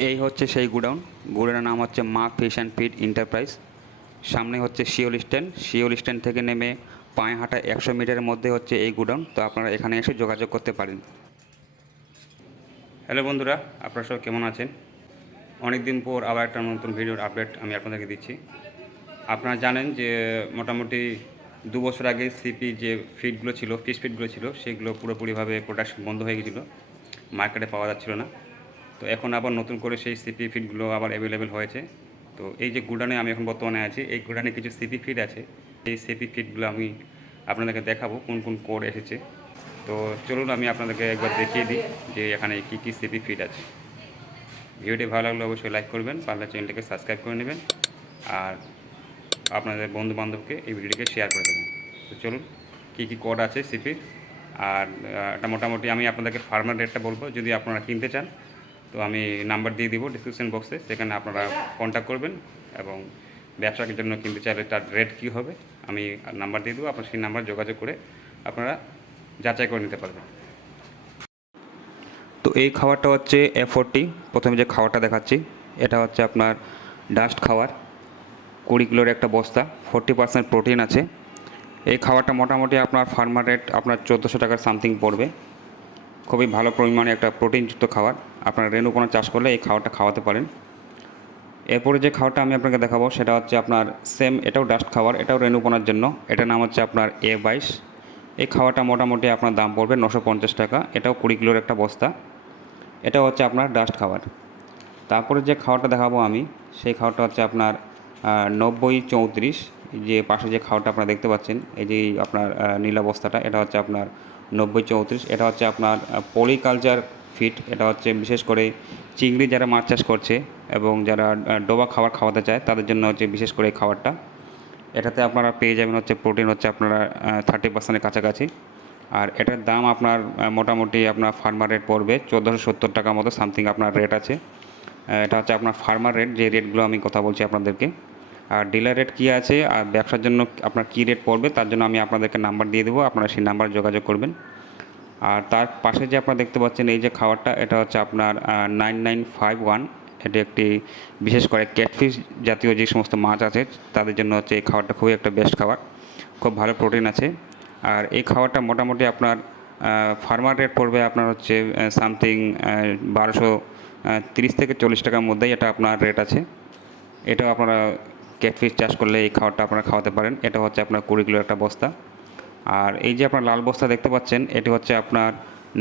এই হচ্ছে সেই গুডাউন। গুডাউনের নাম হচ্ছে মা ফিশ অ্যান্ড ফিড এন্টারপ্রাইজ। সামনে হচ্ছে শিওল স্ট্যান্ড থেকে নেমে পায়ে হাঁটা 100 মিটারের মধ্যে হচ্ছে এই গুডাউন। তো আপনারা এখানে এসে যোগাযোগ করতে পারেন। হ্যালো বন্ধুরা, আপনারা সব কেমন আছেন? অনেক দিন পর আবার একটা নতুন ভিডিওর আপডেট আমি আপনাদেরকে দিচ্ছি। আপনারা জানেন যে মোটামুটি 2 বছর আগে সিপি যে ফিডগুলো ছিল, ফিশ ফিডগুলো ছিল, সেগুলো পুরোপুরিভাবে প্রোডাকশন বন্ধ হয়ে গেছিলো, মার্কেটে পাওয়া যাচ্ছিল না। তো এখন আবার নতুন করে সেই সিপি ফিডগুলো আবার অ্যাভেলেবেল হয়েছে। তো এই যে গুডাউনে আমি এখন বর্তমানে আছি, এই গুডাউনে কিছু সিপি ফিড আছে। এই সিপি ফিডগুলো আমি আপনাদেরকে দেখাবো কোন কোন কোড এসেছে। তো চলুন আমি আপনাদেরকে একবার দেখিয়ে দিই যে এখানে কী কী সিপি ফিড আছে। ভিডিওটি ভালো লাগলে অবশ্যই লাইক করবেন, পারলে চ্যানেলটিকে সাবস্ক্রাইব করে নেবেন, আর আপনাদের বন্ধুবান্ধবকে এই ভিডিওটিকে শেয়ার করে দেবেন। তো চলুন কী কী কোড আছে সিপির। আর এটা মোটামুটি আমি আপনাদেরকে ফার্মার রেটটা বলবো। যদি আপনারা কিনতে চান তো আমি নাম্বার দিয়ে দিব ডিসক্রিপশন বক্সে, সেখানে আপনারা কন্ট্যাক্ট করবেন এবং ব্যবসার জন্য কিনতে চাইলে তার রেট কী হবে আমি নাম্বার দিয়ে দেবো। আপনার সেই নাম্বার যোগাযোগ করে আপনারা যাচাই করে নিতে পারবেন। তো এই খাবারটা হচ্ছে F40। প্রথমে যে খাবারটা দেখাচ্ছি এটা হচ্ছে আপনার ডাস্ট খাবার, 20 কিলোর একটা বস্তা, 40% প্রোটিন আছে। এই খাবারটা মোটামুটি আপনার ফার্মার রেট আপনার 1400 টাকার সামথিং পড়বে। খুবই ভালো পরিমাণে একটা প্রোটিনযুক্ত খাবার। আপনার রেণুপোনা চাষ করলে এই খাবারটা খাওয়াতে পারেন। এরপরে যে খাবারটা আমি আপনাকে দেখাবো সেটা হচ্ছে আপনার সেম, এটাও ডাস্ট খাবার, এটাও রেণুপোনার জন্য। এটার নাম হচ্ছে আপনার A22। এই খাবারটা মোটামুটি আপনার দাম পড়বে 950 টাকা। এটাও 20 কিলোর একটা বস্তা। এটা হচ্ছে আপনার ডাস্ট খাবার। তারপরে যে খাবারটা দেখাবো আমি, সেই খাবারটা হচ্ছে আপনার 90-34। যে পাশে যে খাবারটা আপনারা দেখতে পাচ্ছেন, এই যে আপনার নীলা বস্তাটা, এটা হচ্ছে আপনার 90-34। এটা হচ্ছে আপনার পলিকালচার ফিড। এটা হচ্ছে বিশেষ করে চিংড়ি যারা মাছ চাষ করছে এবং যারা ডোবা খাবার খাওয়াতে চায় তাদের জন্য হচ্ছে বিশেষ করে এই খাবারটা। এটাতে আপনারা পেয়ে যাবেন হচ্ছে প্রোটিন হচ্ছে আপনারা 30%-এর কাছাকাছি। আর এটার দাম আপনার মোটামুটি আপনার ফার্মার রেট পড়বে 1470 টাকার মতো সামথিং আপনার রেট আছে। এটা হচ্ছে আপনার ফার্মার রেট, যে রেটগুলো আমি কথা বলছি আপনাদেরকে। আর ডিলার রেট কী আছে আর ব্যবসার জন্য আপনার কী রেট পড়বে তার জন্য আমি আপনাদেরকে নাম্বার দিয়ে দেবো, আপনারা সেই নাম্বারে যোগাযোগ করবেন। আর তার পাশে যে আপনারা দেখতে পাচ্ছেন এই যে খাবারটা, এটা হচ্ছে আপনার 9951। এটি একটি বিশেষ করে ক্যাটফিশ জাতীয় যে সমস্ত মাছ আছে তাদের জন্য হচ্ছে এই খাবারটা খুবই একটা বেস্ট খাবার, খুব ভালো প্রোটিন আছে। আর এই খাবারটা মোটামুটি আপনার ফার্মার রেট পড়বে আপনার হচ্ছে সামথিং 1230 থেকে 40 টাকার মধ্যেই এটা আপনার রেট আছে। এটাও আপনারা ক্যাটফিশ চাষ করলে এই খাবারটা আপনারা খাওয়াতে পারেন। এটা হচ্ছে আপনার 20 কিলোর একটা বস্তা। আর এই যে আপনার লাল বস্তা দেখতে পাচ্ছেন, এটি হচ্ছে আপনার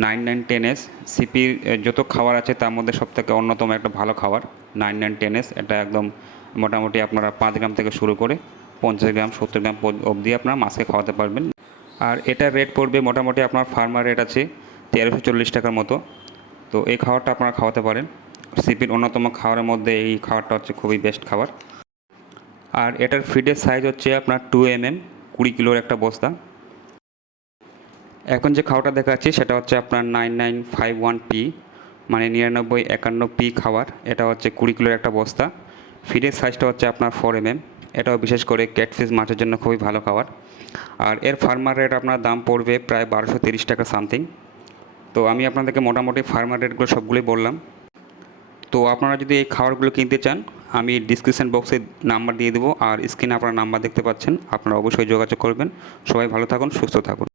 9910S। সিপির যত খাবার আছে তার মধ্যে সবথেকে অন্যতম একটা ভালো খাবার 9910S। এটা একদম মোটামুটি আপনারা 5 গ্রাম থেকে শুরু করে 50 গ্রাম 70 গ্রাম অবধি আপনার মাছকে খাওয়াতে পারবেন। আর এটার রেট পড়বে মোটামুটি আপনার ফার্মার রেট আছে 1340 টাকার মতো। তো এই খাবারটা আপনারা খাওয়াতে পারেন। সিপির অন্যতম খাবারের মধ্যে এই খাবারটা হচ্ছে খুবই বেস্ট খাবার। আর এটার ফিডের সাইজ হচ্ছে আপনার 2 mm, 20 কিলোর একটা বস্তা। এখন যে খাবারটা দেখাচ্ছি সেটা হচ্ছে আপনার 9951P, মানে 9951P খাবার। এটা হচ্ছে 20 কিলোর একটা বস্তা। ফিডের সাইজটা হচ্ছে আপনার 4 mm। এটাও বিশেষ করে ক্যাটফিশ মাছের জন্য খুবই ভালো খাবার। আর এর ফার্মার রেট আপনার দাম পড়বে প্রায় 1230 টাকা সামথিং। তো আমি আপনাদেরকে মোটামুটি ফার্মার রেটগুলো সবগুলোই বললাম। তো আপনারা যদি এই খাবারগুলো কিনতে চান আমি ডিসক্রিপশন বক্সে নাম্বার দিয়ে দেবো, আর স্ক্রিনে আপনারা নাম্বার দেখতে পাচ্ছেন, আপনারা অবশ্যই যোগাযোগ করবেন। সবাই ভালো থাকুন, সুস্থ থাকুন।